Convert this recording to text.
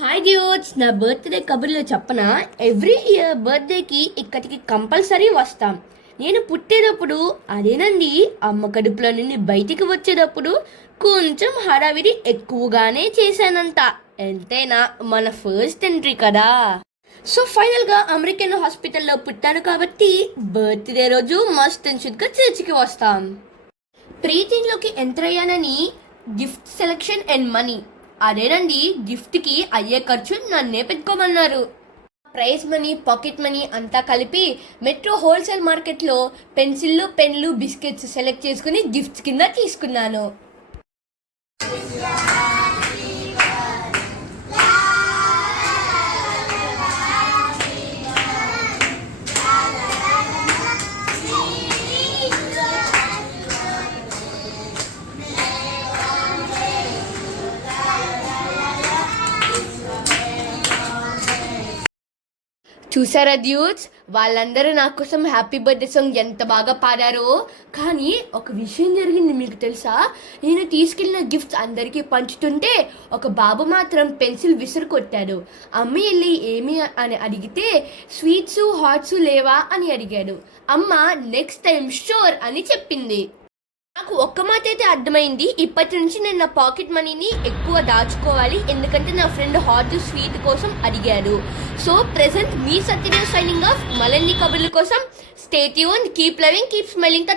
Hi dudes, నా birthday కబుర్లో చెప్పనా? Every year బర్త్డేకి ఇక్కడికి కంపల్సరీ వస్తాం. నేను పుట్టేటప్పుడు అదేనండి, అమ్మ కడుపులో నుండి బయటికి వచ్చేటప్పుడు కొంచెం హడావిడి ఎక్కువగానే చేశానంట. ఎంతైనా మన ఫస్ట్ ఎంట్రీ కదా. సో ఫైనల్గా అమెరికన్ హాస్పిటల్లో పుట్టాను కాబట్టి బర్త్డే రోజు మస్ట్ అండ్ షుడ్గా చర్చికి వస్తాం. ప్రీతిలోకి ఎంటర్ అయ్యానని గిఫ్ట్ సెలెక్షన్ అండ్ మనీ, అదేనండి గిఫ్ట్కి అయ్యే ఖర్చు నన్నే పెట్టుకోమన్నారు. Prize money, pocket money metro కలిపి మెట్రో హోల్సేల్ మార్కెట్లో పెన్సిళ్ళు, పెన్లు, బిస్కెట్స్ సెలెక్ట్ చేసుకుని గిఫ్ట్స్ కింద తీసుకున్నాను. చూసారా డ్యూడ్స్, వాళ్ళందరూ నా కోసం హ్యాపీ బర్త్డే సాంగ్ ఎంత బాగా పాడారో. కానీ ఒక విషయం జరిగింది, మీకు తెలుసా? నేను తీసుకెళ్ళిన గిఫ్ట్స్ అందరికీ పంచుతుంటే ఒక బాబు మాత్రం పెన్సిల్ విసురు కొట్టాడు. అమ్మ వెళ్ళి ఏమి అని అడిగితే స్వీట్స్, హాట్స్ లేవా అని అడిగాడు. అమ్మ నెక్స్ట్ టైం షూర్ అని చెప్పింది. నాకు ఒక్క మాట అయితే అర్థమైంది, ఇప్పటి నుంచి నేను నా పాకెట్ మనీని ఎక్కువ దాచుకోవాలి, ఎందుకంటే నా ఫ్రెండ్ హాట్ స్వీట్ కోసం అడిగాడు. సో ప్రెసెంట్ మీ సత్యదేవ్ సైనింగ్ ఆఫ్. మరిన్ని కబుర్ల కోసం stay tuned, keep loving, keep smiling.